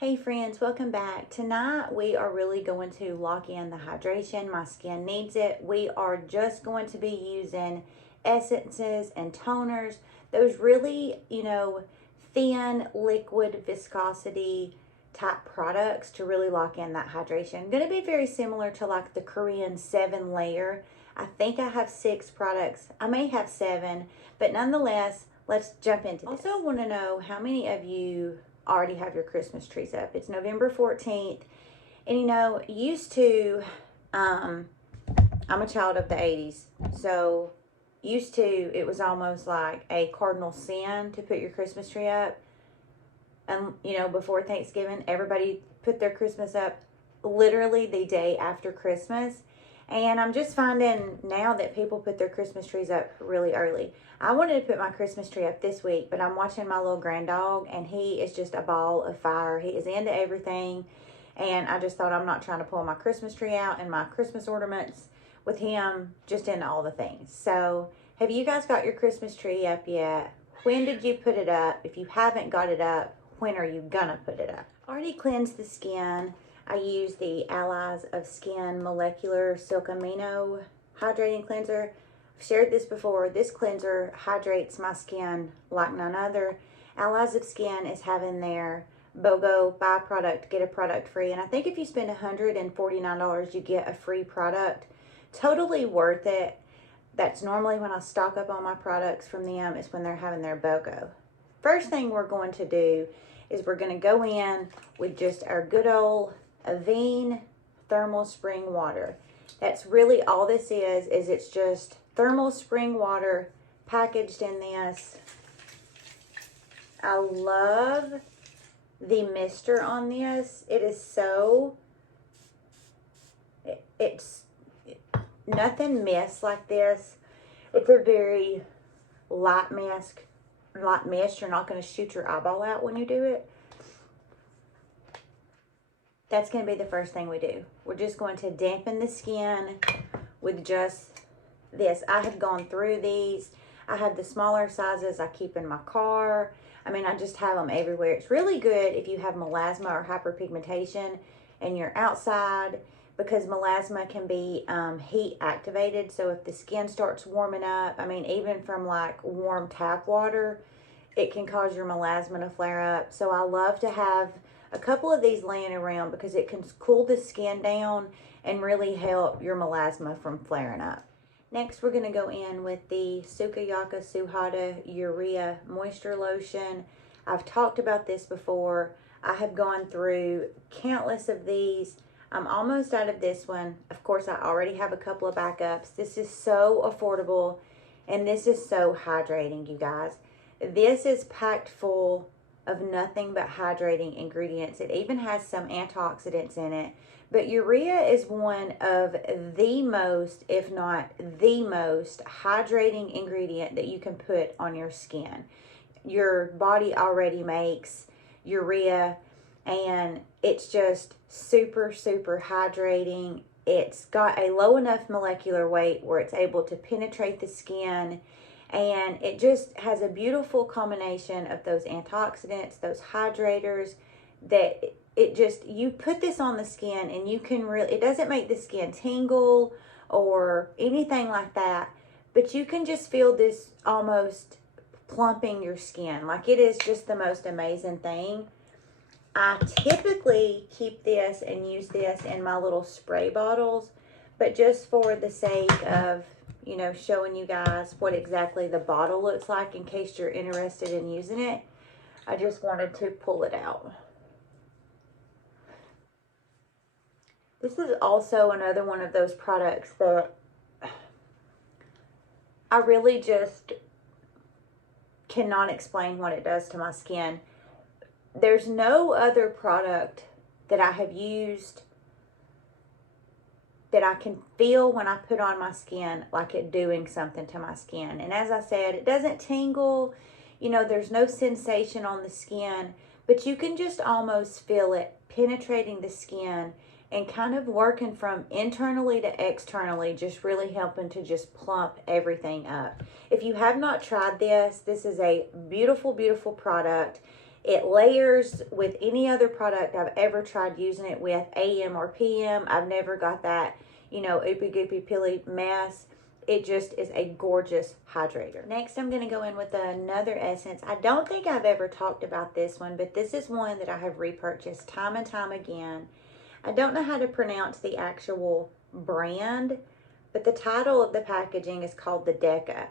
Hey friends, welcome back. Tonight we are really going to lock in the hydration. My skin needs it. We are just going to be using essences and toners. Those really, thin liquid viscosity type products to really lock in that hydration. Going to be very similar to like the Korean 7-layer. I think I have 6 products. I may have 7, but nonetheless, let's jump into this. Also want to know how many of you already have your Christmas trees up. It's November 14th. And used to, I'm a child of the 80s. So used to, it was almost like a cardinal sin to put your Christmas tree up. And, before Thanksgiving, everybody put their Christmas up literally the day after Christmas. And I'm just finding now that people put their Christmas trees up really early. I wanted to put my Christmas tree up this week, but I'm watching my little granddog, and he is just a ball of fire. He is into everything, and I just thought I'm not trying to pull my Christmas tree out and my Christmas ornaments with him, just into all the things. So, have you guys got your Christmas tree up yet? When did you put it up? If you haven't got it up, when are you gonna put it up? Already cleansed the skin. I use the Allies of Skin Molecular Silk Amino Hydrating Cleanser. I've shared this before. This cleanser hydrates my skin like none other. Allies of Skin is having their BOGO buy product, get a product free. And I think if you spend $149, you get a free product. Totally worth it. That's normally when I stock up on my products from them, is when they're having their BOGO. First thing we're going to do is we're going to go in with just our good old Avene thermal spring water. That's really all this is it's just thermal spring water packaged in this. I love the mister on this. It is so, it's nothing mist like this. It's a very light mist. You're not going to shoot your eyeball out when you do it. That's going to be the first thing we do. We're just going to dampen the skin with just this. I have gone through these. I have the smaller sizes I keep in my car. I mean, I just have them everywhere. It's really good if you have melasma or hyperpigmentation and you're outside, because melasma can be heat activated. So if the skin starts warming up, I mean, even from like warm tap water, it can cause your melasma to flare up. So I love to have a couple of these laying around because it can cool the skin down and really help your melasma from flaring up. Next, we're going to go in with the Sukayaka Suhada Urea Moisture Lotion. I've talked about this before. I have gone through countless of these. I'm almost out of this one. Of course, I already have a couple of backups. This is so affordable, and this is so hydrating, you guys. This is packed full of nothing but hydrating ingredients. It even has some antioxidants in it. But urea is one of the most, if not the most, hydrating ingredient that you can put on your skin. Your body already makes urea, and it's just super, super hydrating. It's got a low enough molecular weight where it's able to penetrate the skin, and it just has a beautiful combination of those antioxidants, those hydrators, that it just, you put this on the skin and you can really, it doesn't make the skin tingle or anything like that, but you can just feel this almost plumping your skin. Like, it is just the most amazing thing. I typically keep this and use this in my little spray bottles, but just for the sake of, showing you guys what exactly the bottle looks like in case you're interested in using it, I just wanted to pull it out. This is also another one of those products that I really just cannot explain what it does to my skin. There's no other product that I have used that I can feel when I put on my skin like it doing something to my skin. And as I said, it doesn't tingle, there's no sensation on the skin, but you can just almost feel it penetrating the skin and kind of working from internally to externally, just really helping to just plump everything up. If you have not tried this, this is a beautiful, beautiful product. It layers with any other product I've ever tried using it with, AM or PM. I've never got that, you know, oopy goopy pilly mess. It just is a gorgeous hydrator. Next, I'm going to go in with another essence. I don't think I've ever talked about this one, but this is one that I have repurchased time and time again. I don't know how to pronounce the actual brand, but the title of the packaging is called the Deca.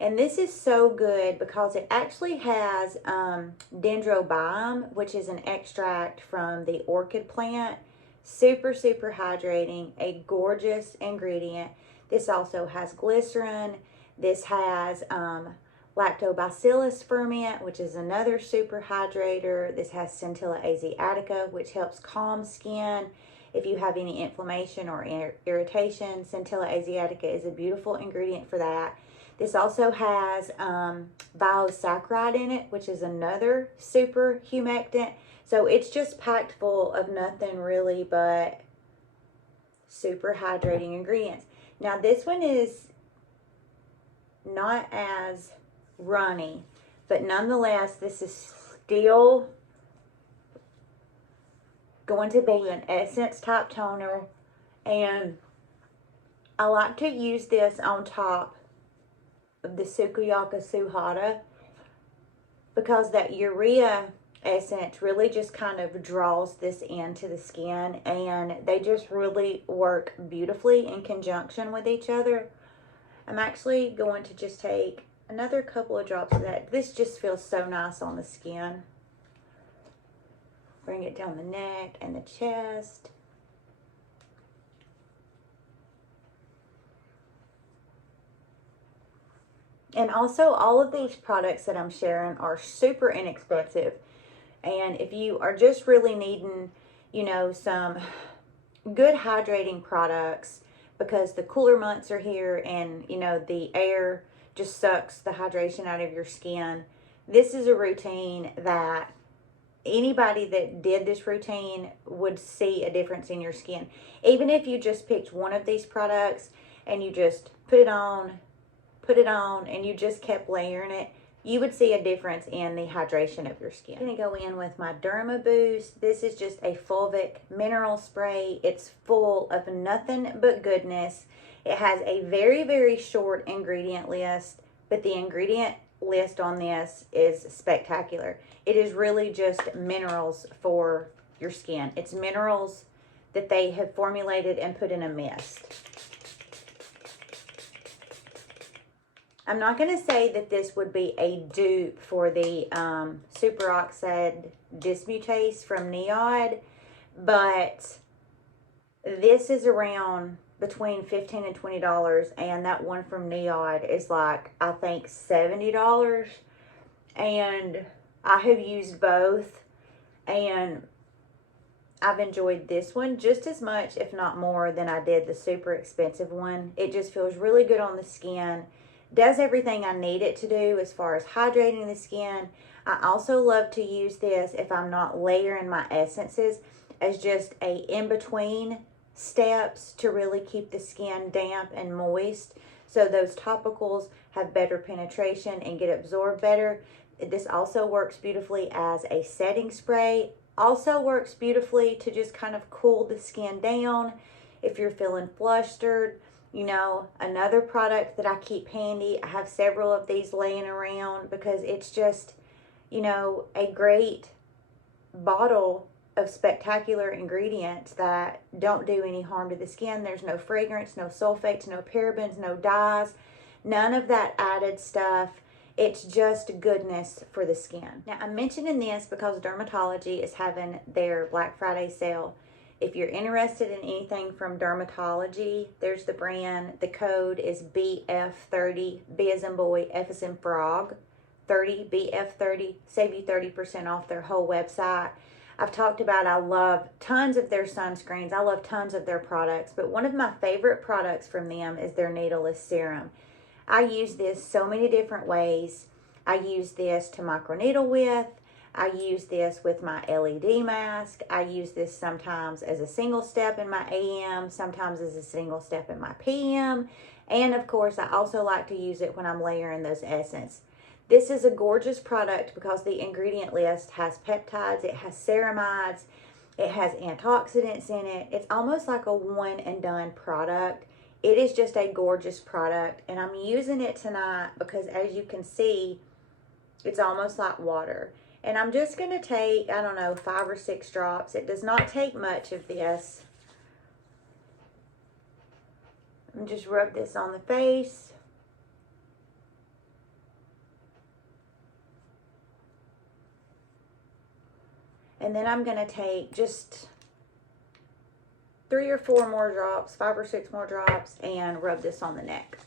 And this is so good because it actually has dendrobium, which is an extract from the orchid plant. Super, super hydrating, a gorgeous ingredient. This also has glycerin. This has lactobacillus ferment, which is another super hydrator. This has Centella asiatica, which helps calm skin. If you have any inflammation or irritation, Centella asiatica is a beautiful ingredient for that. This also has biosaccharide in it, which is another super humectant. So it's just packed full of nothing really but super hydrating ingredients. Now this one is not as runny, but nonetheless, this is still going to be an essence type toner. And I like to use this on top of the Sukayaka Suhada because that urea essence really just kind of draws this into the skin, and they just really work beautifully in conjunction with each other. I'm actually going to just take another couple of drops of that. This just feels so nice on the skin. Bring it down the neck and the chest. And also, all of these products that I'm sharing are super inexpensive. And if you are just really needing, you know, some good hydrating products because the cooler months are here and, you know, the air just sucks the hydration out of your skin, this is a routine that anybody that did this routine would see a difference in your skin. Even if you just picked one of these products and you just put it on, and you just kept layering it, you would see a difference in the hydration of your skin. I'm going to go in with my Dermaboost. This is just a fulvic mineral spray. It's full of nothing but goodness. It has a very, very short ingredient list, but the ingredient list on this is spectacular. It is really just minerals for your skin. It's minerals that they have formulated and put in a mist. I'm not going to say that this would be a dupe for the superoxide dismutase from Neod, but this is around between $15 and $20, and that one from Neod is like, I think, $70. And I have used both, and I've enjoyed this one just as much, if not more, than I did the super expensive one. It just feels really good on the skin. Does everything I need it to do as far as hydrating the skin. I also love to use this if I'm not layering my essences as just a in-between steps to really keep the skin damp and moist, so those topicals have better penetration and get absorbed better. This also works beautifully as a setting spray. Also works beautifully to just kind of cool the skin down if you're feeling flustered. You know, another product that I keep handy, I have several of these laying around because it's just, you know, a great bottle of spectacular ingredients that don't do any harm to the skin. There's no fragrance, no sulfates, no parabens, no dyes, none of that added stuff. It's just goodness for the skin. Now, I'm mentioning this because Dermatology is having their Black Friday sale. If you're interested in anything from Dermatology, there's the brand. The code is BF30, B as in boy, F as in frog, 30, BF30, save you 30% off their whole website. I've talked about I love tons of their sunscreens. I love tons of their products, but one of my favorite products from them is their needleless serum. I use this so many different ways. I use this to microneedle with. I use this with my LED mask. I use this sometimes as a single step in my AM, sometimes as a single step in my PM. And of course, I also like to use it when I'm layering those essence. This is a gorgeous product because the ingredient list has peptides, it has ceramides, it has antioxidants in it. It's almost like a one and done product. It is just a gorgeous product, and I'm using it tonight because, as you can see, it's almost like water. And I'm just going to take, I don't know, 5 or 6 drops. It does not take much of this. And just rub this on the face. And then I'm going to take just 3 or 4 more drops, 5 or 6 more drops, and rub this on the neck.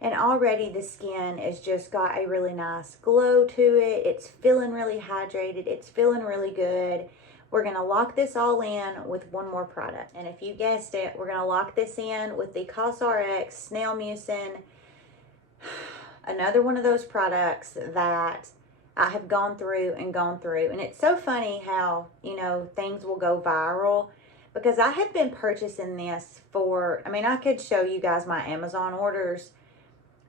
And already the skin has just got a really nice glow to it. It's feeling really hydrated. It's feeling really good. We're going to lock this all in with one more product. And if you guessed it, we're going to lock this in with the Cosrx Snail Mucin. Another one of those products that I have gone through. And it's so funny how, you know, things will go viral. Because I have been purchasing this for, I mean, I could show you guys my Amazon orders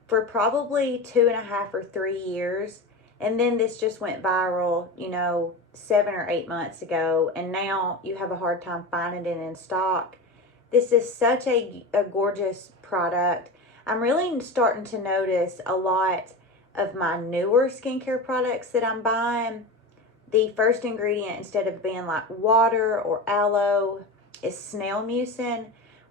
for probably 2.5 or 3 years. And then this just went viral, you know, 7 or 8 months ago. And now you have a hard time finding it in stock. This is such a gorgeous product. I'm really starting to notice a lot of my newer skincare products that I'm buying. The first ingredient, instead of being like water or aloe, is snail mucin,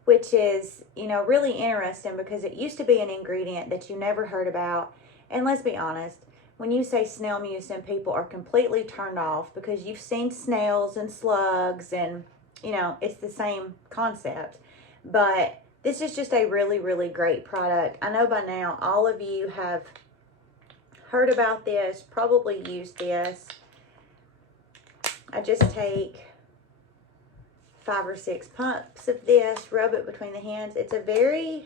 which is, you know, really interesting because it used to be an ingredient that you never heard about. And let's be honest, when you say snail mucin, people are completely turned off because you've seen snails and slugs and, you know, it's the same concept. But this is just a really, really great product. I know by now all of you have heard about this, probably used this. I just take 5 or 6 pumps of this, rub it between the hands. It's a very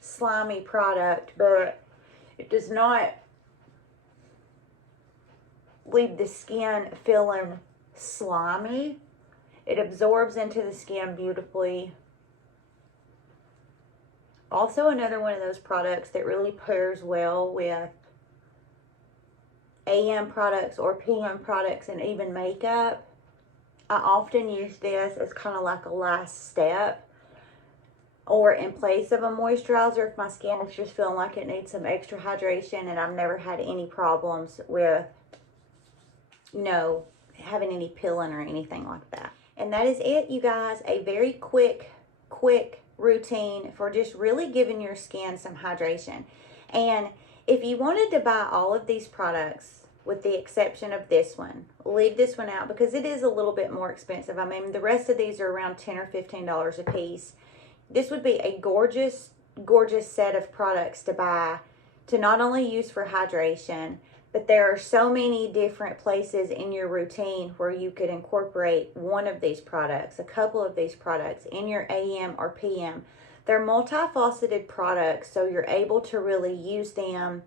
slimy product, but it does not leave the skin feeling slimy. It absorbs into the skin beautifully. Also, another one of those products that really pairs well with AM products or PM products and even makeup. I often use this as kind of like a last step or in place of a moisturizer if my skin is just feeling like it needs some extra hydration, and I've never had any problems with, you know, having any peeling or anything like that. And that is it, you guys. A very quick routine for just really giving your skin some hydration. And if you wanted to buy all of these products, with the exception of this one, leave this one out because it is a little bit more expensive. I mean, the rest of these are around $10 or $15 a piece. This would be a gorgeous, gorgeous set of products to buy to not only use for hydration, but there are so many different places in your routine where you could incorporate one of these products, a couple of these products in your AM or PM. They're multifaceted products, so you're able to really use them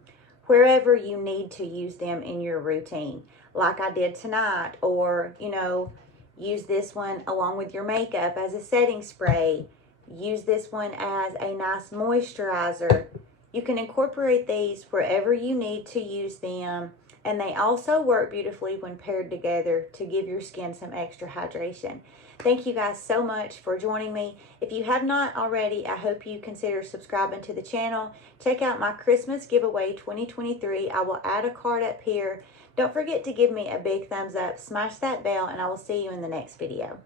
wherever you need to use them in your routine, like I did tonight, or, you know, use this one along with your makeup as a setting spray. Use this one as a nice moisturizer. You can incorporate these wherever you need to use them, and they also work beautifully when paired together to give your skin some extra hydration. Thank you guys so much for joining me. If you have not already, I hope you consider subscribing to the channel. Check out my Christmas giveaway 2023. I will add a card up here. Don't forget to give me a big thumbs up, smash that bell, and I will see you in the next video.